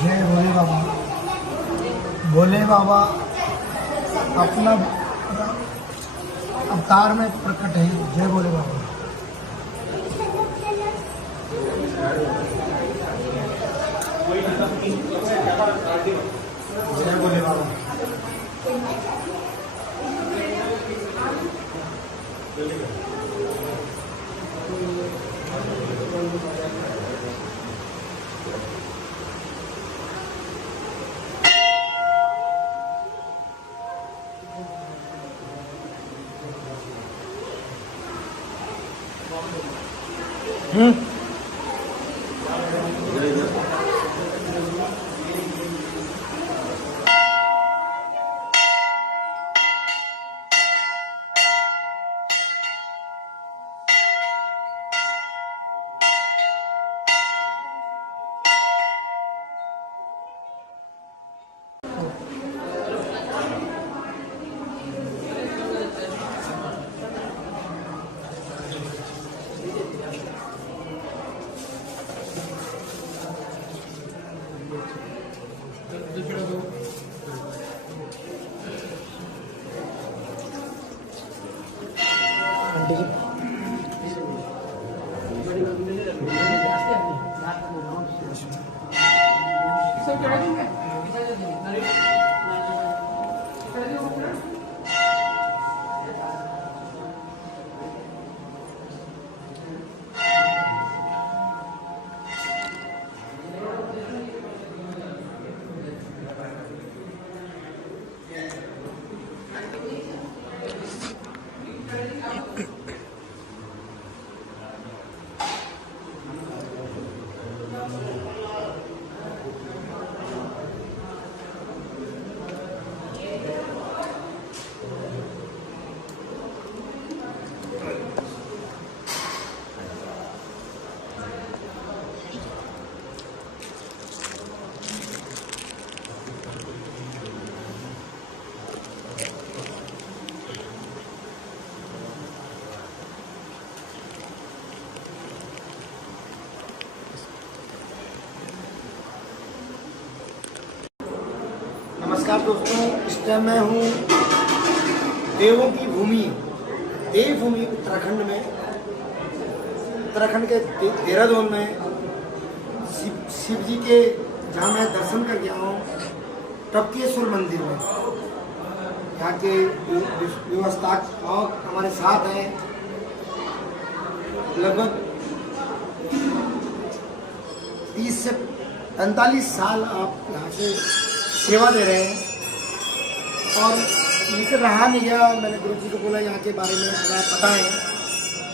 जय भोले बाबा। भोले बाबा अपना अवतार में प्रकट है। जय भोले बाबा। जय भोले बाबा। नमस्कार दोस्तों, इस टाइम मैं हूँ देवों की भूमि देवभूमि उत्तराखंड में। उत्तराखंड के देहरादून में शिव जी के जहाँ मैं दर्शन कर गया हूँ, टपकेश्वर मंदिर में। यहाँ के व्यवस्था और हमारे साथ हैं। लगभग 30 से 45 साल आप यहाँ से सेवा दे रहे हैं और मुझसे रहा नहीं गया। मैंने गुरु जी को बोला यहाँ के बारे में थोड़ा पता है।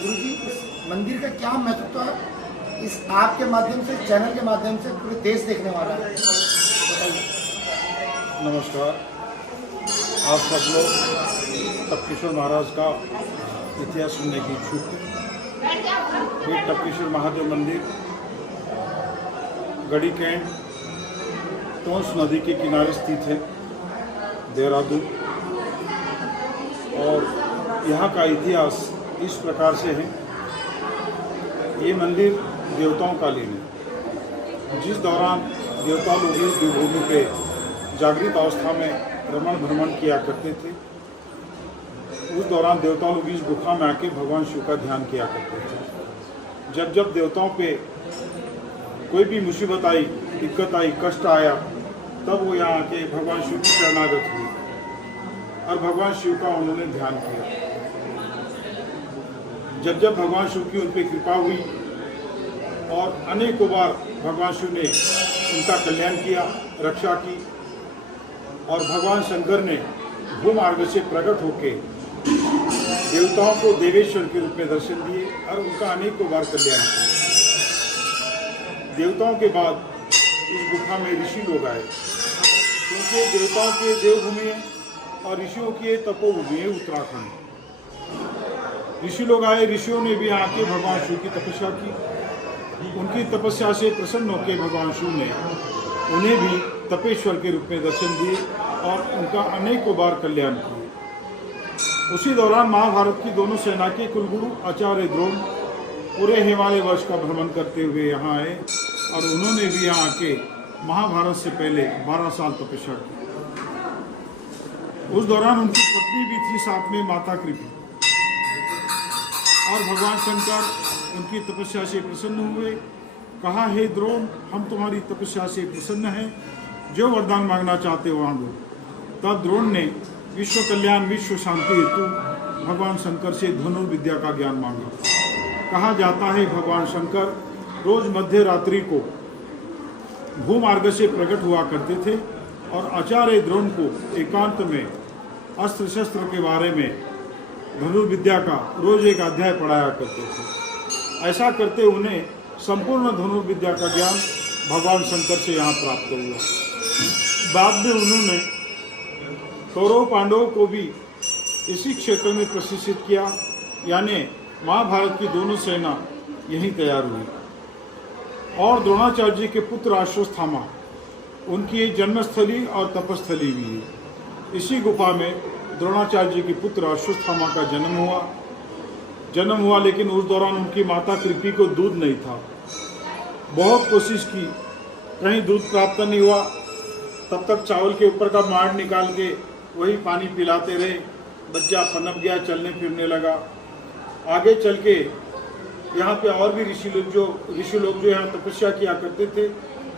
गुरु जी, इस मंदिर का क्या महत्व है, इस आपके माध्यम से, चैनल के माध्यम से पूरे देश देखने वाला है, बताइए। नमस्कार, आप सब लोग टपकेश्वर महाराज का इतिहास सुनने की इच्छुक हैं। ये टपकेश्वर महादेव मंदिर गढ़ी कैंट टोंस नदी के किनारे स्थित है, देहरादून। और यहाँ का इतिहास इस प्रकार से है। ये मंदिर देवताओं का लीन है। जिस दौरान देवता लोग इस देवभूमि पे जागृत अवस्था में रमण भ्रमण किया करते थे, उस दौरान देवता लोग इस गुफा में आके भगवान शिव का ध्यान किया करते थे। जब जब देवताओं पे कोई भी मुसीबत आई, दिक्कत आई, कष्ट आया, तब वो यहाँ आके भगवान शिव की शरणागत हुए और भगवान शिव का उन्होंने ध्यान किया। जब जब भगवान शिव की उन पर कृपा हुई और अनेकों बार भगवान शिव ने उनका कल्याण किया, रक्षा की, और भगवान शंकर ने भूमार्ग से प्रकट होके देवताओं को देवेश्वर के रूप में दर्शन दिए और उनका अनेकों बार कल्याण किया। देवताओं के बाद इस गुफा में ऋषि लोग आए, क्योंकि देवताओं की देवभूमि है और ऋषियों की तपोभूमि है उत्तराखंड। ऋषि लोग आए, ऋषियों ने भी आके भगवान शिव की तपस्या की। उनकी तपस्या से प्रसन्न होकर भगवान शिव ने उन्हें भी तपेश्वर के रूप में दर्शन दिए और उनका अनेकों बार कल्याण किया। उसी दौरान महाभारत की दोनों सेना के कुलगुरु आचार्य द्रोण पूरे हिमालय वर्ष का भ्रमण करते हुए यहाँ आए और उन्होंने भी यहाँ आके महाभारत से पहले 12 साल तपस्या की। उस दौरान उनकी पत्नी भी थी साथ में, माता कृपी, और भगवान शंकर उनकी तपस्या से प्रसन्न हुए। कहा, हे द्रोण, हम तुम्हारी तपस्या से प्रसन्न हैं, जो वरदान मांगना चाहते हो मांगो। तब द्रोण ने विश्व कल्याण, विश्व शांति हेतु भगवान शंकर से धनुर्विद्या का ज्ञान मांगा। कहा जाता है भगवान शंकर रोज मध्य रात्रि को भूमार्ग से प्रकट हुआ करते थे और आचार्य द्रोण को एकांत में अस्त्र शस्त्र के बारे में धनुर्विद्या का रोज एक अध्याय पढ़ाया करते थे। ऐसा करते उन्हें संपूर्ण धनुर्विद्या का ज्ञान भगवान शंकर से यहाँ प्राप्त हुआ। बाद में उन्होंने कौरव पांडवों को भी इसी क्षेत्र में प्रशिक्षित किया, यानी महाभारत की दोनों सेना यहीं तैयार हुई। और द्रोणाचार्य जी के पुत्र अश्वत्थामा, उनकी एक जन्मस्थली और तपस्थली भी है। इसी गुफा में द्रोणाचार्य जी के पुत्र अश्वत्थामा का जन्म हुआ, लेकिन उस दौरान उनकी माता कृपी को दूध नहीं था। बहुत कोशिश की, कहीं दूध प्राप्त नहीं हुआ। तब तक चावल के ऊपर का माड़ निकाल के वही पानी पिलाते रहे। बच्चा पनप गया, चलने फिरने लगा। आगे चल के यहाँ पे और भी ऋषि लोग जो यहाँ तपस्या किया करते थे,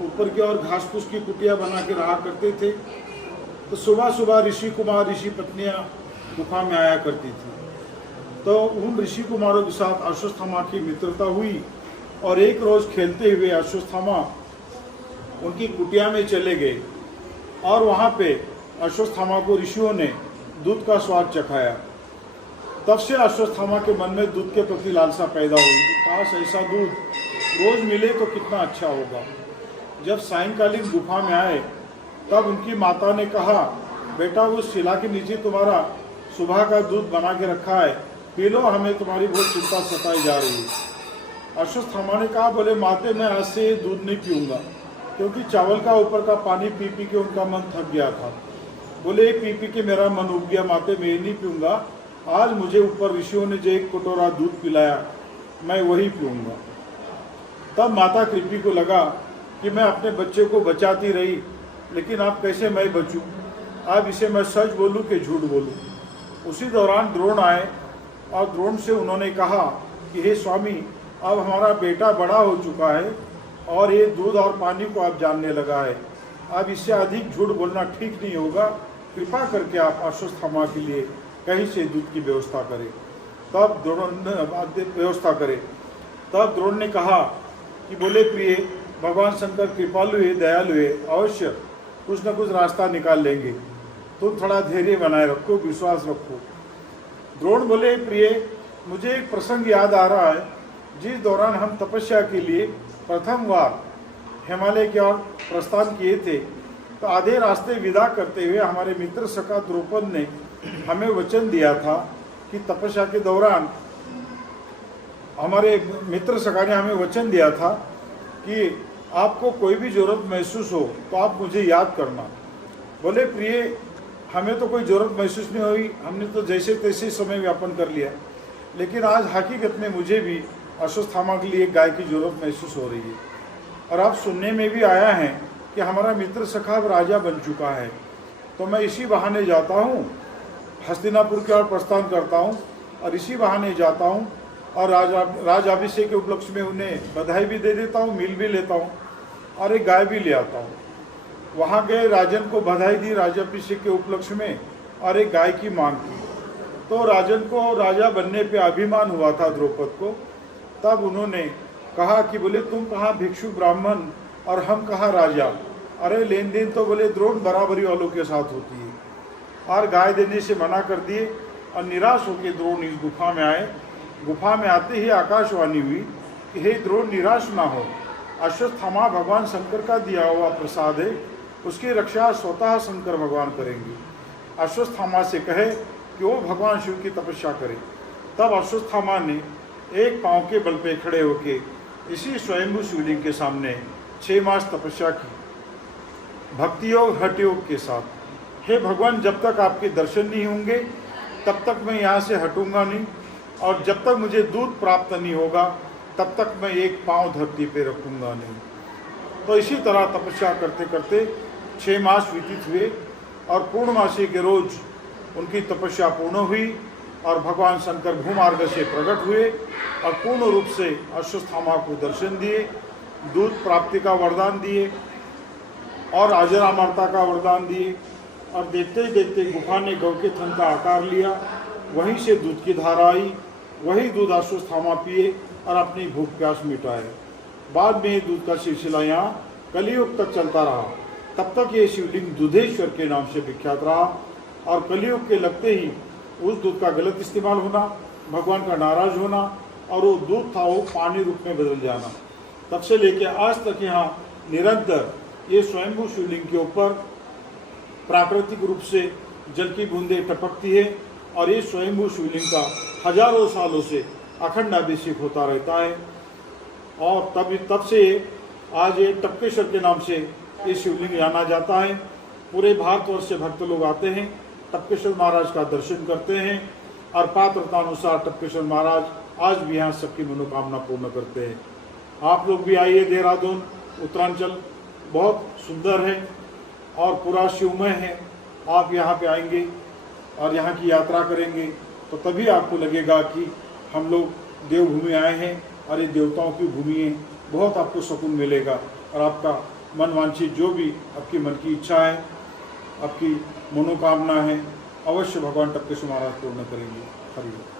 ऊपर की ओर घास फूस की कुटिया बना के रहा करते थे। तो सुबह सुबह ऋषि कुमार, ऋषि पत्नियाँ गुफा में आया करती थी। तो उन ऋषि कुमारों के साथ अश्वत्थामा की मित्रता हुई और एक रोज खेलते हुए अश्वत्थामा उनकी कुटिया में चले गए और वहाँ पे अश्वत्थामा को ऋषियों ने दूध का स्वाद चखाया। तब से अश्वत्थामा के मन में दूध के प्रति लालसा पैदा हुई कि काश ऐसा दूध रोज मिले तो कितना अच्छा होगा। जब सायंकालीन गुफा में आए तब उनकी माता ने कहा, बेटा उस शिला के नीचे तुम्हारा सुबह का दूध बना के रखा है, पी लो, हमें तुम्हारी बहुत चिंता सताई जा रही है। अश्वत्थामा ने कहा, बोले माते, मैं आज से दूध नहीं पीऊँगा, क्योंकि चावल का ऊपर का पानी पी पी के उनका मन थक गया था। बोले पी पी के मेरा मन उब गया माते, मैं नहीं पीऊँगा। आज मुझे ऊपर ऋषियों ने जो एक कटोरा दूध पिलाया, मैं वही पीऊँगा। तब माता कृपी को लगा कि मैं अपने बच्चे को बचाती रही, लेकिन अब कैसे मैं बचूं? अब इसे मैं सच बोलूं कि झूठ बोलूं? उसी दौरान द्रोण आए और द्रोण से उन्होंने कहा कि हे स्वामी, अब हमारा बेटा बड़ा हो चुका है और ये दूध और पानी को अब जानने लगा है। अब इससे अधिक झूठ बोलना ठीक नहीं होगा। कृपा करके आप अश्वत्थामा के लिए कहीं से दूध की व्यवस्था करें। तब द्रोण ने कहा कि बोले प्रिय, भगवान शंकर कृपालु है, दयालु है, अवश्य कुछ न कुछ रास्ता निकाल लेंगे। तुम थोड़ा धैर्य बनाए रखो, विश्वास रखो। द्रोण बोले, प्रिय, मुझे एक प्रसंग याद आ रहा है, जिस दौरान हम तपस्या के लिए प्रथम बार हिमालय की ओर प्रस्थान किए थे, तो आधे रास्ते विदा करते हुए हमारे मित्र सखा द्रौपद ने हमें वचन दिया था कि तपस्या के दौरान हमारे मित्र सखा ने हमें वचन दिया था कि आपको कोई भी जरूरत महसूस हो तो आप मुझे याद करना। बोले प्रिय, हमें तो कोई ज़रूरत महसूस नहीं हुई, हमने तो जैसे तैसे समय व्यापन कर लिया, लेकिन आज हकीकत में मुझे भी अश्वत्थामा के लिए गाय की ज़रूरत महसूस हो रही है। और अब सुनने में भी आया है कि हमारा मित्र सखा राजा बन चुका है, तो मैं इसी बहाने जाता हूँ, हस्तिनापुर की ओर प्रस्थान करता हूँ और इसी बहाने जाता हूँ और राजाभिषेक के उपलक्ष्य में उन्हें बधाई भी दे देता हूँ, मिल भी लेता हूँ और एक गाय भी ले आता हूँ। वहाँ गए, राजन को बधाई दी राजाभिषेक के उपलक्ष्य में और एक गाय की मांग की। तो राजन को राजा बनने पे अभिमान हुआ था द्रौपद को। तब उन्होंने कहा कि बोले तुम कहाँ भिक्षु ब्राह्मण और हम कहाँ राजा, अरे लेन देन तो बोले द्रोण बराबरी वालों के साथ होती है। और गाय देने से मना कर दिए और निराश होकर द्रोण इस गुफा में आए। गुफा में आते ही आकाशवाणी हुई कि हे द्रोण, निराश ना हो, अश्वत्थामा भगवान शंकर का दिया हुआ प्रसाद है, उसकी रक्षा स्वतः शंकर भगवान करेंगे। अश्वत्थामा से कहे कि वो भगवान शिव की तपस्या करे। तब अश्वत्थामा ने एक पांव के बल पे खड़े होकर इसी स्वयंभू शिवलिंग के सामने 6 मास तपस्या की, भक्ति योग हठ योग के साथ। हे भगवान, जब तक आपके दर्शन नहीं होंगे तब तक मैं यहाँ से हटूंगा नहीं, और जब तक मुझे दूध प्राप्त नहीं होगा तब तक मैं एक पांव धरती पे रखूंगा नहीं। तो इसी तरह तपस्या करते करते 6 मास व्यतीत हुए और पूर्णमासी के रोज उनकी तपस्या पूर्ण हुई और भगवान शंकर भूमार्ग से प्रकट हुए और पूर्ण रूप से अश्वत्थामा को दर्शन दिए, दूध प्राप्ति का वरदान दिए और अजरामरता का वरदान दिए। और देखते ही देखते गुफा ने गौ के थन का आकार लिया, वहीं से दूध की धारा आई, वही दूध अश्वत्थामा पिए और अपनी भूख प्यास मिटाए। बाद में दूध का सिलसिला यहाँ कलियुग तक चलता रहा। तब तक ये शिवलिंग दूधेश्वर के नाम से विख्यात रहा और कलियुग के लगते ही उस दूध का गलत इस्तेमाल होना, भगवान का नाराज होना और वो दूध था वो पानी रूप में बदल जाना। तब से लेकर आज तक यहाँ निरंतर ये स्वयंभू शिवलिंग के ऊपर प्राकृतिक रूप से जल की बूंदें टपकती है और ये स्वयंभू शिवलिंग का हजारों सालों से अखंड अभिषेक होता रहता है। और तब से आज ये टपकेश्वर के नाम से ये शिवलिंग जाना जाता है। पूरे भारतवर्ष से भक्त लोग आते हैं, टपकेश्वर महाराज का दर्शन करते हैं और पात्रतानुसार टपकेश्वर महाराज आज भी यहाँ सबकी मनोकामना पूर्ण करते हैं। आप लोग भी आइए, देहरादून उत्तरांचल बहुत सुंदर है और पूरा शिवमय है। आप यहाँ पे आएंगे और यहाँ की यात्रा करेंगे तो तभी आपको लगेगा कि हम लोग देवभूमि आए हैं और ये देवताओं की भूमि है। बहुत आपको सुकून मिलेगा और आपका मन वांछित जो भी आपकी मन की इच्छा है, आपकी मनोकामना है, अवश्य भगवान टपकेश्वर महाराज पूर्ण करेंगे। हरि बोल।